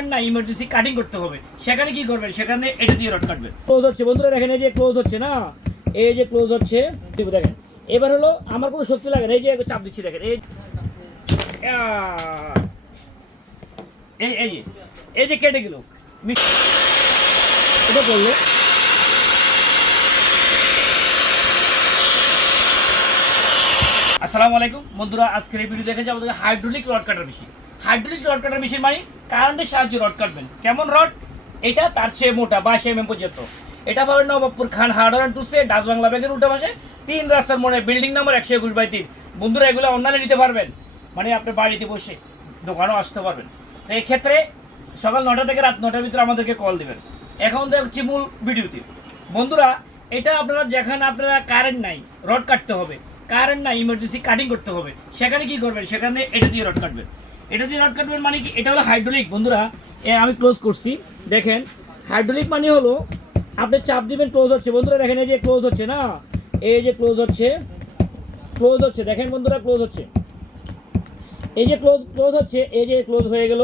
Current না, emergency cutting করতে হবে, সেখানে কি করবেন, সেখানে এটা দিয়ে রড কাটবেন। ক্লোজ হচ্ছে বন্ধুরা, দেখেন এই যে ক্লোজ হচ্ছে না, এই যে ক্লোজ হচ্ছে, দেখেন এবার হলো আমার কোনো শক্তি লাগে না, এই যে চাপ দিচ্ছি দেখেন, এই যে কেটে গেল, এটা করলো। আসসালামু আলাইকুম বন্ধুরা, আজকের এই ভিডিও দেখে আমাদের হাইড্রোলিক রড কাটার মেশিন। হাইড্রোলিক রড কাটার মেশিন মানে কারেন্টের সাহায্যে রড কাটবেন। কেমন রড? এটা তার চেয়ে মোটা 22 mm পর্যন্ত। এটা পাবেন নবাবপুর খান হার্ডওয়্যার অ্যান্ড টুলসে, ডাচ বাংলা ব্যাংকের উল্টা পাশে 3 রাস্তার মোড়ে, বিল্ডিং নাম্বার 121/3। বন্ধুরা এগুলো অনলাইনে নিতে পারবেন, মানে আপনি বাড়িতে বসে দোকানেও আসতে পারবেন। তো এই ক্ষেত্রে সকাল 9টা থেকে রাত 9টার ভিতরে আমাদেরকে কল দেবেন। এখন দেখছি মূল ভিডিওতে। বন্ধুরা এটা আপনারা যেখানে আপনারা কারেন্ট নাই, রড কাটতে হবে, কারেন্ট না, ইমার্জেন্সি কাটিং করতে হবে, সেখানে কি করবেন, সেখানে এটা দিয়ে রড কাটবেন। এটা দিয়ে রড কাটবেন মানে কি, এটা হলো হাইড্রোলিক। বন্ধুরা আমি ক্লোজ করছি, দেখেন হাইড্রোলিক মানে হলো আপনি চাপ দিবেন, ক্লোজ হচ্ছে। বন্ধুরা দেখেন এই যে ক্লোজ হচ্ছে না, এই যে ক্লোজ হচ্ছে, ক্লোজ হচ্ছে, দেখেন বন্ধুরা ক্লোজ হচ্ছে, এই যে ক্লোজ হচ্ছে, এই যে ক্লোজ হয়ে গেল।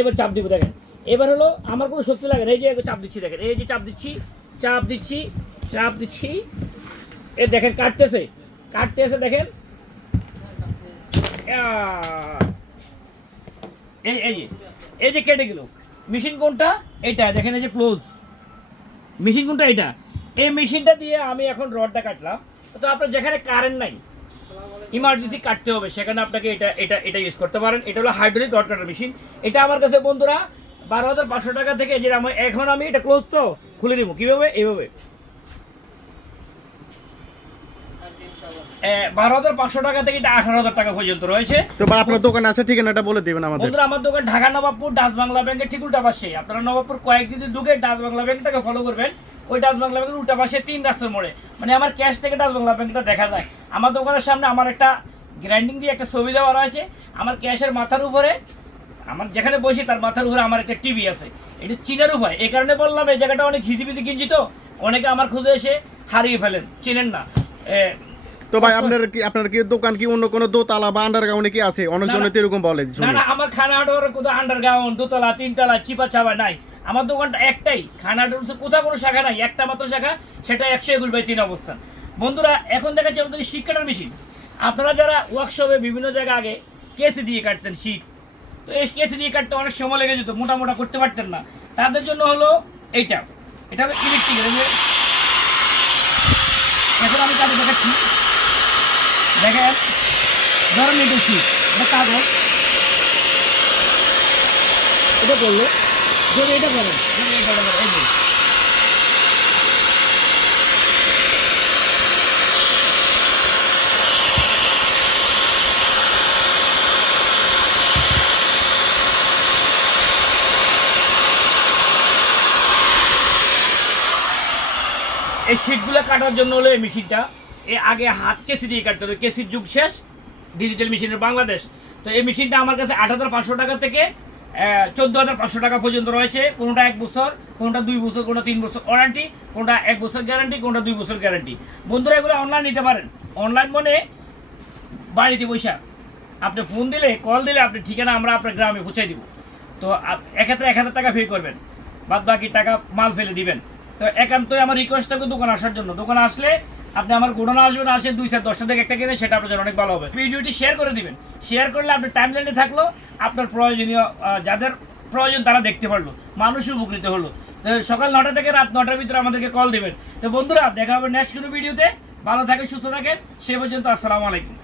এবার চাপ দিব, দেখেন এবার হলো আমার কোনো শক্তি লাগে না, এই যে চাপ দিচ্ছি দেখেন, এই যে চাপ দিচ্ছি, এ দেখেন কাটতেছে দেখেন, এই যে কেটে গেল। মেশিন কোনটা? এটা দেখেন, এই যে ক্লোজ। মেশিন কোনটা? এটা। এই মেশিনটা দিয়ে আমি এখন রডটা কাটলাম। তো আপনার যেখানে কারেন্ট নাই, ইমার্জেন্সি কাটতে হবে, সেখানে আপনাকে এটা ইউজ করতে পারেন। এটা হলো হাইড্রোলিক রড কাটার মেশিন। এটা আমার কাছে বন্ধুরা 12,500 টাকা থেকে, যে এখন আমি এটা ক্লোজ তো খুলে দিব কিভাবে, এইভাবে 12,500 টাকা থেকে এটা 18,000 টাকা পর্যন্ত রয়েছে। তো আপনার দোকান আছে, ঠিকানাটা বলে দিবেন আমাদের। বন্ধুরা আমার দোকান ঢাকা নবাবপুর ডাচ বাংলা ব্যাংকের ঠিক উল্টা পাশে। আপনারা নবাবপুর কয়েকদিন ঢুকে ডাচ বাংলা ব্যাংকটাকে ফলো করবেন। ওই ডাচ বাংলা ব্যাংকের উল্টা পাশে 3 রাস্তার মোড়ে, মানে আমার ক্যাশ থেকে ডাচ বাংলা ব্যাংকটা দেখা যায়। আমার দোকানের সামনে আমার একটা গ্রাইন্ডিং দিয়ে একটা ছবি দেওয়া রয়েছে। আমার ক্যাশের মাথার উপরে, আমার যেখানে বসি তার মাথার উপরে আমার একটা টিভি আছে। এটা চীনের উপায়, এই কারণে বললাম এই জায়গাটা অনেক হিজিবিজি কিনছি, তো অনেকে আমার খুঁজে এসে হারিয়ে ফেলেন, চিনেন না। তো ভাই আপনার কি দোকান কি অন্য কোনো দোতলা বা আন্ডারগ্রাউন্ডে কি আছে? অনেকজন তো এরকম বলে। না, আমার খানা হাটুয়ার কোথাও আন্ডারগ্রাউন্ড, দোতলা, তিনতলা, চিপা চাপা নাই। আমার দোকানটা একটাই, খানা হাটুয়ার কোথাও কোনো শাখা নাই, একটা মাত্র শাখা, সেটা 121/3 অবস্থান। বন্ধুরা এখন দেখাচ্ছি আমাদের শীত কাটার মেশিন। আপনারা যারা ওয়ার্কশপে বিভিন্ন জায়গায় আগে কেসি দিয়ে কাটতেন শীত, তো এই কেসি দিয়ে কাটতে অনেক সময় লেগে যেত, মোটা করতে পারতেন না, তাদের জন্য হলো এটা হলো ইলেকট্রিকের। এখন আমি কাজে দেখাচ্ছি, দেখেন ধরেন এটা শীত, এটা কাগজ, এটা করলো, যদি এটা করেন এই যে এই শীটগুলো কাটার জন্য হলো এই মেশিনটা। আগে হাত কেসি দিয়ে কাটতে হবে, কেসির যুগ শেষ, ডিজিটাল মেশিনের বাংলাদেশ। তো এই মেশিনটা আমার কাছে 8,500 টাকা থেকে 14,500 টাকা পর্যন্ত রয়েছে। কোনোটা 1 বছর, কোনোটা 2 বছর, কোনোটা 3 বছর ওয়ারেন্টি, কোনোটা 1 বছর গ্যারান্টি, কোনোটা 2 বছর গ্যারান্টি। বন্ধুরা এগুলো অনলাইন নিতে পারেন। অনলাইন মানে বাড়িতে বসে আপনি ফোন দিলে, কল দিলে, আপনি ঠিকানা আমরা আপনার গ্রামে পৌঁছাই দিব। তো এক্ষেত্রে 1,000 টাকা পে করবেন, বাদ বাকি টাকা মাল ফেলে দিবেন। তো একান্তই আমার রিকোয়েস্ট থাকবে দোকানে আসার জন্য। দোকানে আসলে আপনি আমার গোডাউনে আসবেন, আসে 2-10 থেকে একটা কিনে, সেটা আপনার জন্য অনেক ভালো হবে। ভিডিওটি শেয়ার করে দিবেন, শেয়ার করলে আপনার টাইমলাইনে থাকলো, আপনার প্রয়োজনীয় যাদের প্রয়োজন তারা দেখতে পারলো, মানুষ উপকৃত হলো। তো সকাল 9টা থেকে রাত 9টার ভিতরে আমাদেরকে কল দিবেন। তো বন্ধুরা দেখা হবে নেক্সট কোনো ভিডিওতে। ভালো থাকেন, সুস্থ থাকেন, সে পর্যন্ত আসসালামু আলাইকুম।